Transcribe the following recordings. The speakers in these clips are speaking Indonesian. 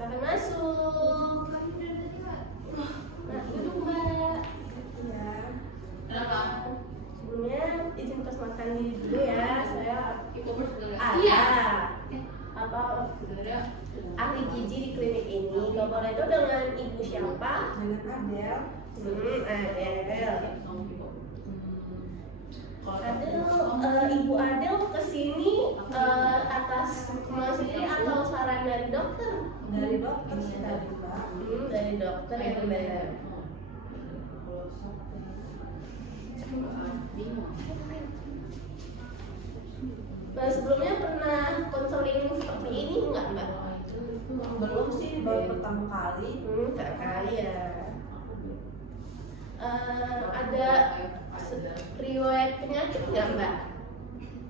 Silakan masuk. Nah, duduk Mbak. Ya. Kenapa? Sebelumnya izin perkenalkan diri dulu ya. Saya E-commerce sebenarnya. Iya. Apa Sebenarnya ahli gizi di klinik ini. Kalau boleh itu dengan ibu siapa? Dengan Adel. Adel. kalau Adel, Ibu Adel kesini atas kemauan sendiri atau saran dari dokter? Dari dokter sih tadi Mbak. Dari dokter ya Mbak. Mbak sebelumnya pernah konseling seperti ini nggak Mbak? Belum sih, baru pertama kali. Tak kali ya. Ada riwayat penyakit nggak Mbak?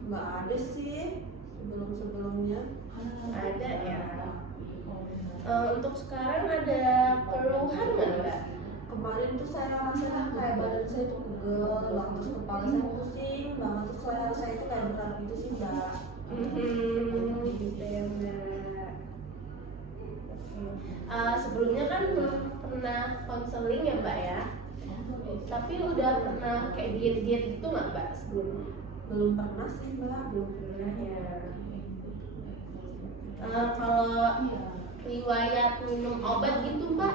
Nggak ada sih sebelum-sebelumnya. Ada ya. Untuk sekarang ada keluhan nggak Mbak? Kemarin tuh saya rasanya kayak badan saya tuh pegel, terus kepala saya pusing banget, terus saya tuh kayak berat gitu sih Mbak. Gitu ya Mbak. Sebelumnya kan belum pernah konseling ya Mbak ya. Tapi udah pernah kayak diet-diet gitu nggak Mbak sebelumnya? Belum pernah sih Mbak. Belum pernah ya. Kalau riwayat minum obat gitu Mbak?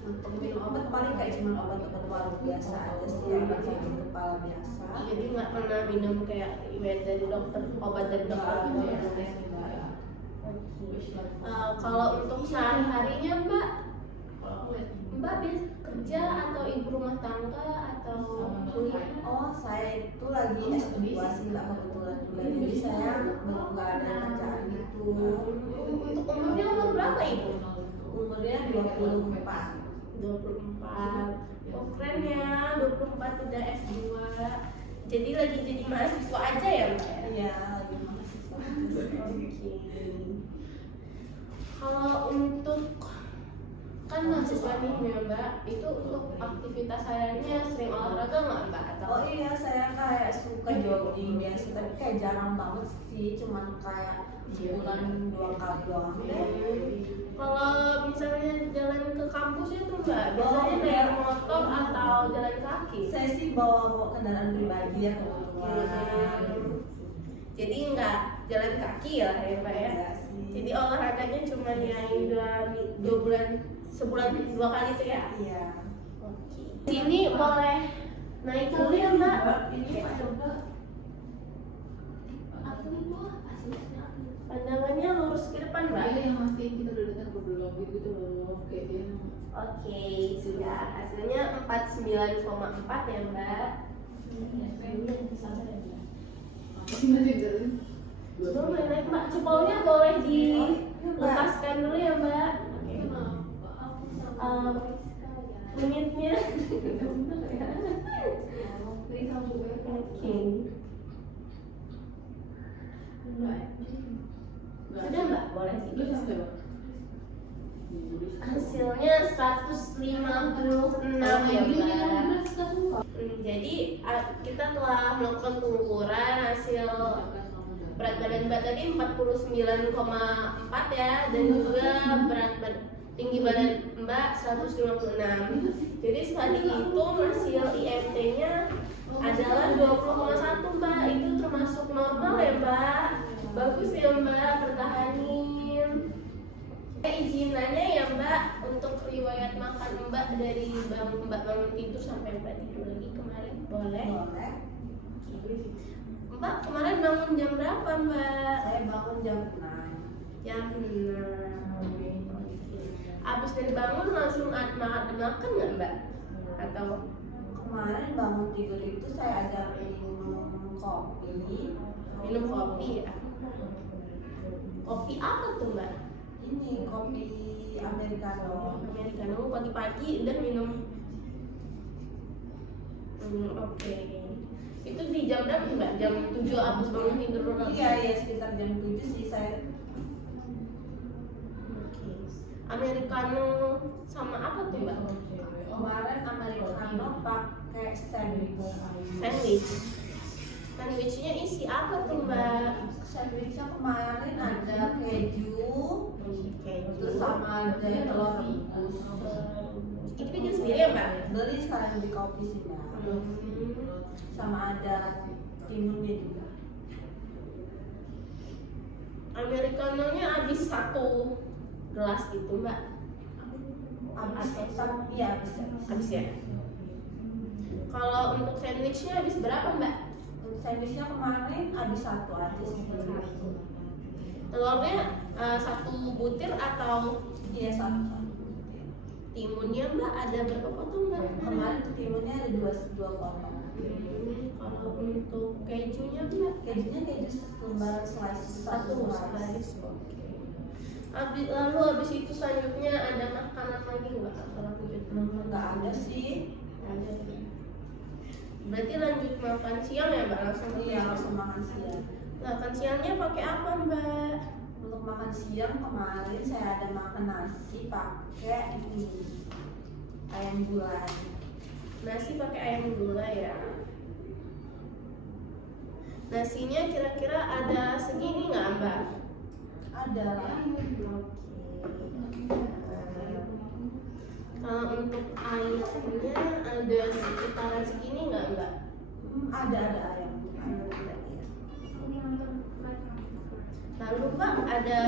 Untuk minum obat paling kayak cuma obat-obat warung biasa aja sih, obat sakit kepala biasa. Jadi nggak pernah minum kayak riwayat dari dokter, obat dari dokter gitu ya? Kalau untuk sehari-harinya Mbak, Mbak biasa kerja atau ibu rumah tangga atau kuliah? Oh, saya itu lagi S2 sih Mbak, kebetulan juga. Jadi saya belum nggak ada kerjaan gitu. Untuk umurnya umur berapa ibu? Umurnya 24. 24. Oh keren ya, 24 udah S2. Jadi lagi jadi mahasiswa aja ya Mbak ya? Iya, lagi mahasiswa. Oke. Kalau untuk kan mahasiswa nih ya Mbak, itu untuk aktivitas hariannya sering olahraga nggak Mbak? Atau Oh iya, saya kayak suka jogging biasa, tapi kayak jarang banget sih, cuman kayak sebulan 2 kali doang deh. kalau misalnya jalan ke kampusnya tuh Mbak, biasanya naik motor atau jalan kaki? Saya sih bawa kendaraan pribadi ya kebetulan. Jadi nggak jalan kaki lah ya Mbak ya? Iya sih. Jadi olahraganya cuma yang 2 bulan, sebulan 2 kali tuh ya? Iya. Oke. Sini boleh naik dulu ya Mbak? Ini ada Pandangannya lurus ke depan Mbak? Iya yang masih kita udah datang ke blog gitu loh, kayak dia. Oke, sudah. Hasilnya 49,4 ya Mbak. Sebelum naik Mbak, cepolnya boleh dilepaskan dulu ya Mbak. Limitnya. Oke. Sudah Mbak, boleh tidur. Hasilnya 156 ya Mbak. Jadi kita telah melakukan pengukuran hasil berat badan Mbak tadi 49,4 ya, dan juga tinggi badan Mbak 156. Jadi setelah dihitung hasil IMT-nya adalah 20,1 Mbak. Itu termasuk normal ya Mbak. Bagus ya Mbak, pertahanin. Izin nanya ya Mbak, untuk riwayat makan Mbak dari Mbak bangun tidur sampai Mbak tidur lagi kemarin, boleh? boleh. Mbak kemarin bangun jam berapa Mbak? Saya bangun jam 6. Jam 6. Abis dari bangun langsung makan nggak Mbak? Atau Kemarin bangun tidur itu saya ada minum kopi. minum kopi ya? Kopi apa tuh Mbak? Ini kopi americano. Americano pagi-pagi udah minum. Oke. Itu di jam berapa Mbak? Jam 7 abis bangun tidur berapa? Iya, sekitar jam 7 sih saya. Oke. Americano sama apa tuh Mbak? Kemarin americano pakai sandwich. Sandwichnya isi apa tuh Mbak? Sandwichnya kemarin ada keju, Terus sama ada telur rebus. Itu bikin sendiri ya mbak? Beli sekarang di kopi sih mbak. Sama ada timunnya juga. Americanonya habis 1 gelas gitu mbak? Iya habis. Habis ya? Kalau untuk sandwichnya habis berapa mbak? Sandwichnya kemarin habis 1 aja sih. Telurnya 1 butir atau Iya 1. timunnya mbak ada berapa potong mbak? Kemarin tuh timunnya ada 2 potong. Kalau untuk kejunya mbak? Kejunya keju lembaran slice 1 slice. Lalu habis itu selanjutnya ada makanan lagi nggak kalau lanjut? Nggak ada sih. Ada. Berarti lanjut makan siang ya mbak langsung? Iya langsung makan siang. Makan siangnya pakai apa mbak? Untuk makan siang kemarin saya ada makan nasi pakai ini ayam gulai. Nasi pakai ayam gulai ya. Nasinya kira-kira ada segini nggak mbak? Ada lah. Kalau untuk ayamnya ada sekitaran segini nggak mbak? Ada ayam. Lalu mbak ada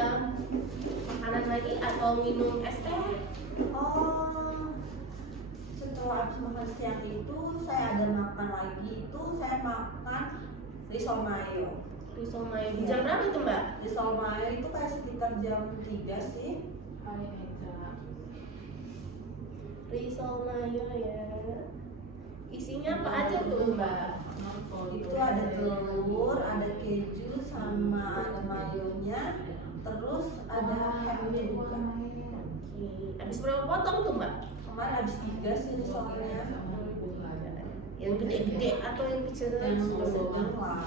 makanan lagi atau minum es teh? Oh, setelah habis makan siang itu saya ada makan lagi itu saya makan risol mayo. Risol mayo. Jam berapa itu mbak? Risol mayo itu kayak sekitar jam 3 sih. Risol mayo ya. Isinya apa aja tuh mbak? Itu ada telur, ada keju, sama ada mayonya, terus ada hamnya juga. Habis berapa potong tuh mbak? Kemarin habis 3 sih risolnya. Yang gede-gede atau yang kecil? Yang sedang lah.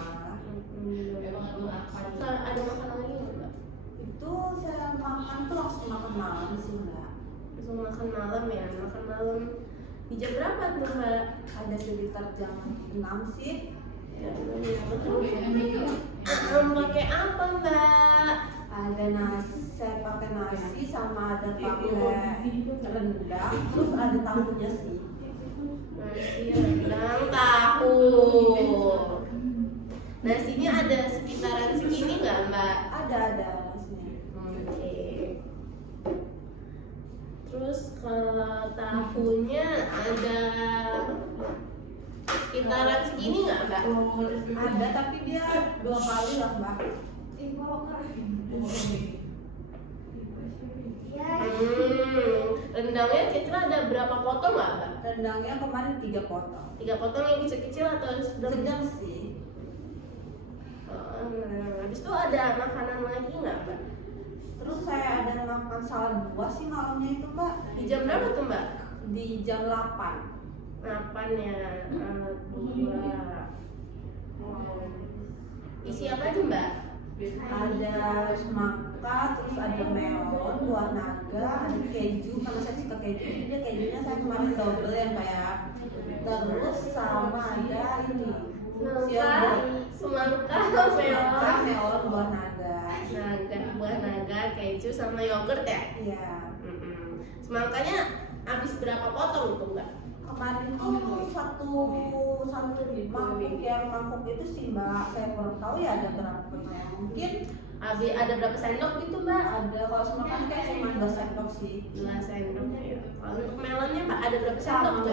Ada makanan lagi nggak mbak? Itu saya makan tuh langsung makan malam sih mbak. Langsung makan malam ya, makan malam di jam berapa tuh mbak? Ada sekitar jam 6 sih. Pakai apa mbak? Ada nasi, saya pakai nasi sama ada pakai rendang, terus ada tahunya sih. Nasi rendang tahu. Nasinya ada sekitaran segini nggak mbak? Ada nasinya. Oke. Terus kalau tahunya ada sekitaran segini nggak mbak? Ada tapi dia 2 kali lah mbak. Rendangnya kira-kira ada berapa potong nggak mbak? Rendangnya kemarin 3 potong. 3 potong yang kecil-kecil atau Sedang sih. Habis itu ada makanan lagi nggak mbak? Terus saya ada makan salad buah sih malamnya itu mbak. Di jam berapa tuh mbak? Di jam 8. 8 ya. Isi apa aja mbak? Ada semangka, terus ada melon, buah naga, ada keju. Karena saya suka keju, jadi dia kejunya saya kemarin double ya mbak ya. Terus sama ada ini Semangka, melon, buah naga. buah naga, keju sama yogurt ya? Iya. Semangkanya habis berapa potong tuh mbak? Kemarin tuh satu mangkuk yang mangkuk itu sih mbak, saya kurang tahu ya ada berapa banyak. Mungkin Habis ada berapa sendok gitu mbak? ada, kalau semangka kayak cuma 2 sendok sih. 2 sendok ya. Kalau untuk melonnya mbak ada berapa sendok?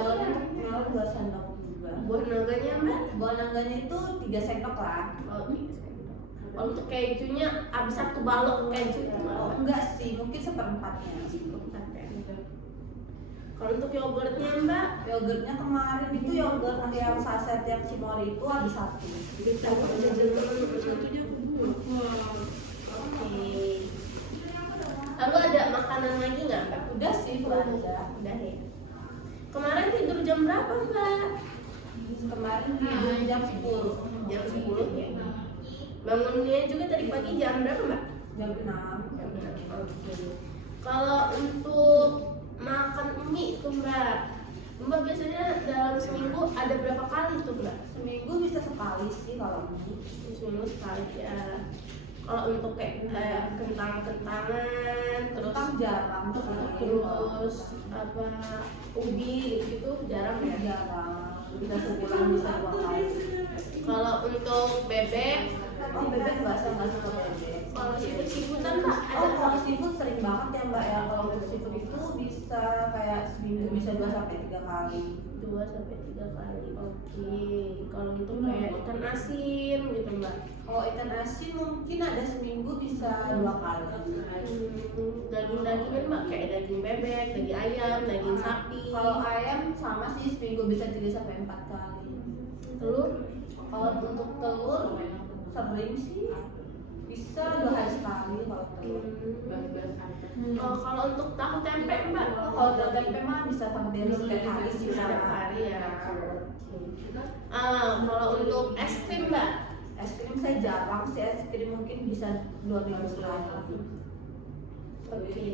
Melon 2 sendok juga. Buah naganya mbak? Buah naganya itu 3 sendok lah. Oh 3 sendok. Kalau untuk kejunya habis 1 balok keju tuh mbak? Oh enggak sih, mungkin seperempatnya. Kalau untuk yogurtnya mbak? Yogurtnya kemarin itu yogurt yang saset yang Cimory itu habis 1. Oke. Lalu ada makanan lagi nggak mbak? Udah sih, udah. Udah ya. Kemarin tidur jam berapa mbak? Kemarin tidur jam 10. Jam 10 ya. Bangunnya juga tadi pagi jam berapa mbak? Jam 6. Jam 6. Oke. Kalau untuk makan mie tuh mbak, mbak biasanya dalam seminggu ada berapa kali tuh mbak? Seminggu bisa sekali sih kalau ini. Seminggu sekali ya. Kalau untuk kayak kentang-kentangan, terus Kentang jarang sih. terus apa ubi gitu jarang ya. Jarang. Bisa sebulan bisa 2 kali. Kalau untuk bebek, Oh bebek nggak, saya nggak suka bebek. kalau seafood-seafoodan Mbak Oh ada. kalau seafood sering banget ya Mbak ya. Kalau untuk seafood itu bisa kayak seminggu bisa 2 sampai 3 kali. 2 sampai 3 kali. Oke. Kalau untuk kayak ikan asin gitu Mbak. Kalau ikan asin mungkin ada seminggu bisa 2 kali. Daging-dagingan Mbak kayak daging bebek, daging ayam, daging sapi. Kalau ayam sama sih seminggu bisa 3 sampai 4 kali. telur Kalau untuk telur sering sih bisa 2 hari sekali kalau telur. kalau untuk tahu tempe Mbak, Kalau udah tempe mah bisa hampir setiap hari sih. setiap hari ya. Kalau untuk es krim Mbak, Es krim saya jarang sih, es krim mungkin bisa 2 minggu sekali. oke.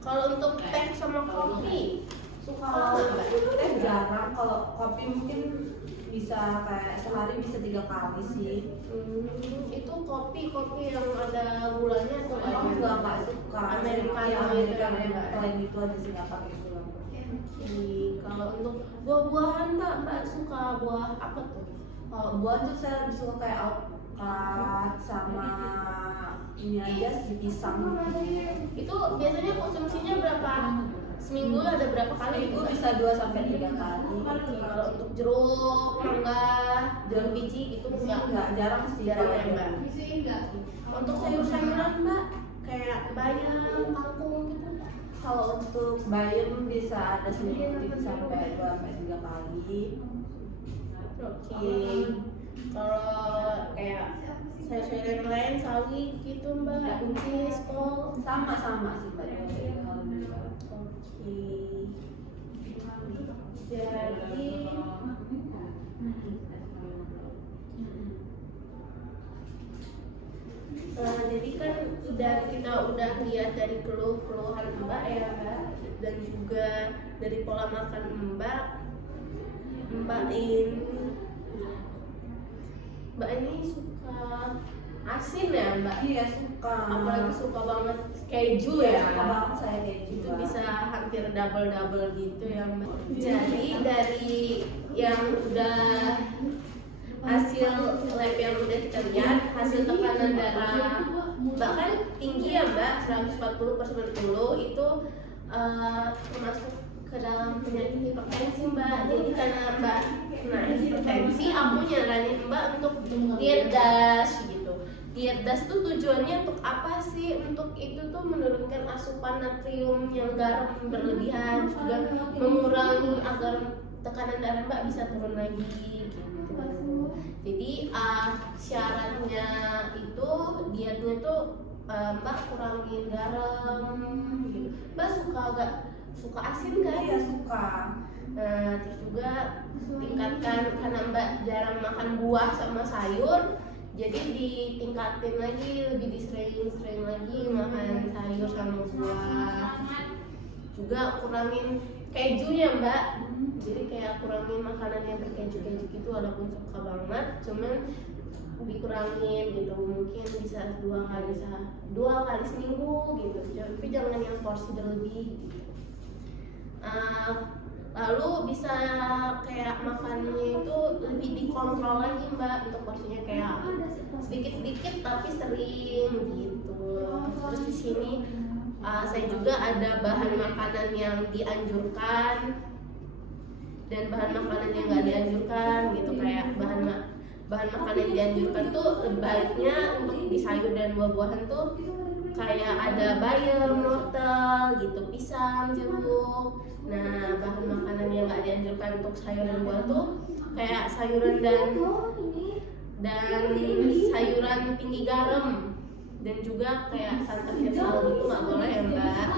Kalau untuk teh sama kopi, suka Kalau nggak Mbak? teh jarang, kalau kopi mungkin bisa kayak sehari bisa 3 kali sih. Itu kopi yang ada gulanya atau Orang enggak? nggak suka Americano yang gitu Americano ya, yang Mbak? plain itu aja sih nggak pakai gula. Kalau untuk buah-buahan Mbak suka buah apa tuh? Kalau buah tuh saya lebih suka kayak alpukat sama ini aja sih pisang. Itu biasanya konsumsinya berapa? Seminggu ada berapa kali? Seminggu bisa 2 sampai 3 kali. Kalau untuk jeruk, mangga, jeruk biji itu Nggak jarang sih. jarang kalau ya Mbak. Untuk sayur-sayuran Mbak kayak bayam, kangkung gitu. Kalau untuk bayam bisa ada seminggu bisa sampai 2 sampai 3 kali. Oke. Kalau kayak sayur-sayuran lain, sawi gitu Mbak, buncis, kol. Sama sih Mbak. Oke. Jadi jadi kan kita udah lihat dari keluhan Mbak ya Mbak, dan juga dari pola makan Mbak ini suka asin ya Mbak? Iya suka. Apalagi suka banget keju ya. Suka banget saya kayak gitu. Itu bisa hampir double gitu ya Mbak. Jadi dari yang udah hasil lab yang udah kita lihat, hasil tekanan darah Mbak kan tinggi ya Mbak, 140/90 itu termasuk ke dalam penyakit hipertensi Mbak. Jadi karena Mbak kena hipertensi, aku nyaranin Mbak untuk diet DASH gitu. Diet DASH tuh tujuannya untuk apa sih? Untuk itu tuh menurunkan asupan natrium yang garam berlebihan, juga mengurangi agar tekanan darah Mbak bisa turun lagi gitu. Jadi syaratnya itu dietnya tuh Mbak kurangin garam gitu. Mbak suka asin kan? Iya suka. Terus juga tingkatkan, karena Mbak jarang makan buah sama sayur, jadi ditingkatin lagi, lebih disering lagi makan sayur sama buah. Juga kurangin kejunya Mbak, jadi kayak kurangin makanan yang berkeju gitu, walaupun suka banget, cuman dikurangin gitu, mungkin bisa 2 kali seminggu gitu, tapi jangan yang porsi berlebih gitu. Lalu bisa kayak makannya itu lebih dikontrol lagi Mbak, untuk porsinya kayak sedikit tapi sering gitu. Terus di sini saya juga ada bahan makanan yang dianjurkan dan bahan makanan yang nggak dianjurkan gitu. Kayak bahan makanan yang dianjurkan tuh baiknya untuk di sayur dan buah-buahan tuh kayak ada bayam, wortel gitu, pisang, jeruk. Nah, bahan makanan yang nggak dianjurkan untuk sayur dan buah tuh kayak sayuran dan sayuran tinggi garam, dan juga kayak santan kental gitu nggak boleh ya Mbak.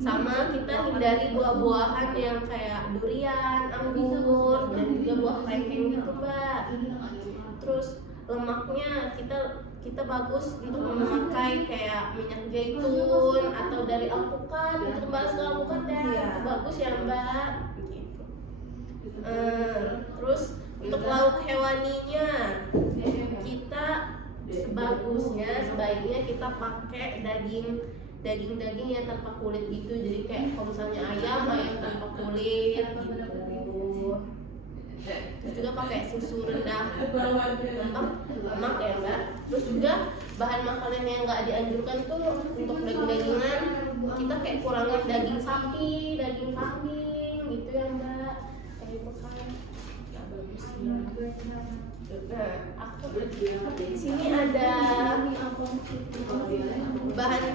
Sama kita hindari buah-buahan yang kayak durian, anggur, dan juga buah klengkeng gitu Mbak. Terus lemaknya kita bagus untuk memakai kayak minyak zaitun atau dari alpukat, itu bahas ke alpukat ya, itu bagus ya Mbak gitu. Terus untuk lauk hewaninya kita sebaiknya kita pakai daging yang tanpa kulit gitu. Jadi kayak kalau misalnya ayam tanpa kulit gitu. Terus juga pakai susu rendah lemak ya mbak. Terus juga bahan makanan yang nggak dianjurkan tuh untuk daging-dagingan, kita kayak kurangin daging sapi, daging kambing gitu ya mbak. Kayak itu kan nggak bagus ya. Nah, aku di sini ada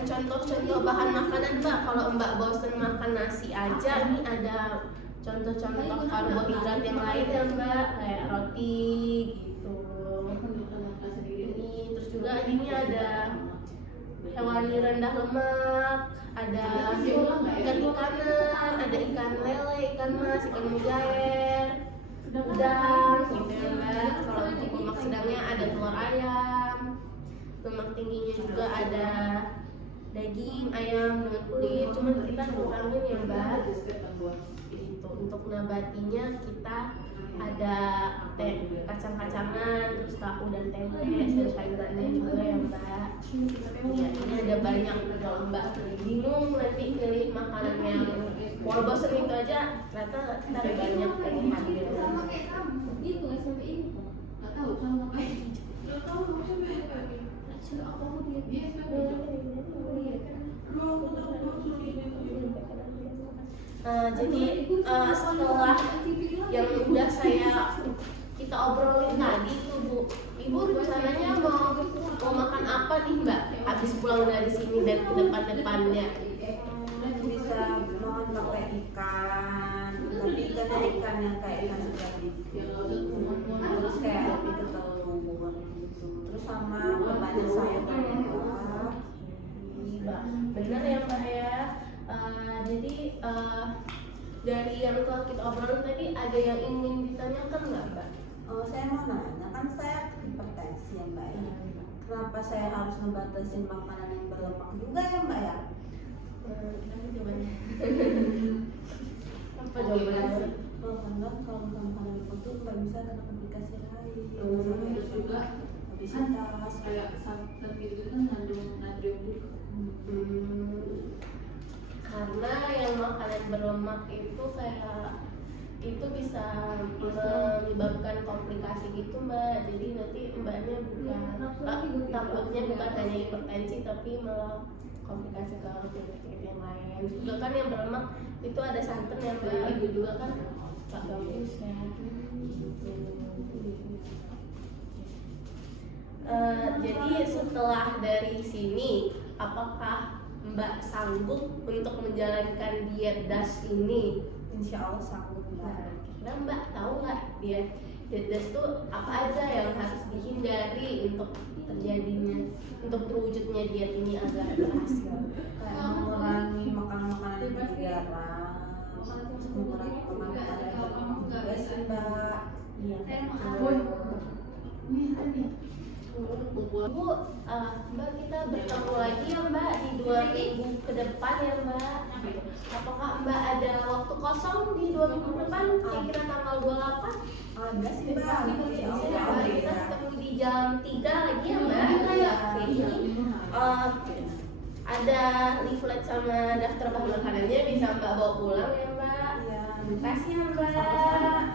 contoh bahan makanan mbak. Kalau mbak bosen makan nasi aja, ini ada contoh karbohidrat yang lain ya mbak, kayak roti gitu. Ini terus juga ini ada hewani rendah lemak, ada ikan-ikanan, ada ikan lele, ikan mas, ikan mujair, udang gitu ya mbak. Kalau untuk lemak sedangnya ada telur ayam, lemak tingginya juga ada daging ayam dengan kulit, cuman kita kurangin ya mbak. Untuk nabatinya kita ada kacang-kacangan, terus tahu dan tempe, sayur-sayurannya juga ya mbak. Ya, ini ada banyak. Kalau mbak bingung nanti pilih makanan yang mau bosen itu aja, ternyata kita ada banyak pilihan gitu. Itu SMP ini nggak tahu sama ngapain. Nggak tahu SMP apa ini. Aku mau dia Jadi setelah yang udah kita obrolin tadi tuh Bu, Ibu rencananya mau makan apa nih Mbak? Habis pulang dari sini dan ke depan-depannya. Bisa mohon pakai ikan, tapi ikannya ikan yang kayak ikan seperti terus kayak lebih ke telur gitu. Terus sama banyak sayur dan buah. Bener ya Mbak ya. Jadi dari yang telah kita obrolin tadi, ada yang ingin ditanyakan nggak Mbak? Saya mau nanya, kan saya hipertensi ya mbak ya. Kenapa saya harus ngebatasin makanan yang berlemak juga ya mbak ya? Apa jawabannya? Apa jawabannya? Karena kalau makanan berlemak itu nggak bisa ada komplikasi lain. Terus juga obesitas kayak santan gitu kan mengandung natrium juga. Karena yang makanan berlemak itu kayak itu bisa menyebabkan komplikasi gitu mbak. Jadi nanti mbaknya takutnya bukan hanya hipertensi tapi malah komplikasi ke penyakit yang lain. Juga kan yang berlemak itu ada santan yang mbak, itu juga kan tak bagus ya. Jadi setelah dari sini, apakah Mbak sanggup untuk menjalankan diet DASH ini? insya Allah sanggup mbak. Nah Mbak tahu nggak diet DASH itu apa aja yang harus dihindari untuk terwujudnya diet ini agar berhasil? Kayak mengurangi makanan-makanan yang bergaram, mengurangi makanan yang berlemak juga sih mbak. Iya. Ini ada Bu, Mbak kita bertemu lagi ya Mbak di 2 minggu ke depan ya Mbak. Apakah Mbak ada waktu kosong di 2 minggu ke depan? Kira-kira tanggal 28? Ada sih mbak. Kita ketemu di jam 3 lagi ya Mbak. Ada leaflet sama daftar bahan makanannya, bisa Mbak bawa pulang ya Mbak. Iya. Terima kasih ya Mbak.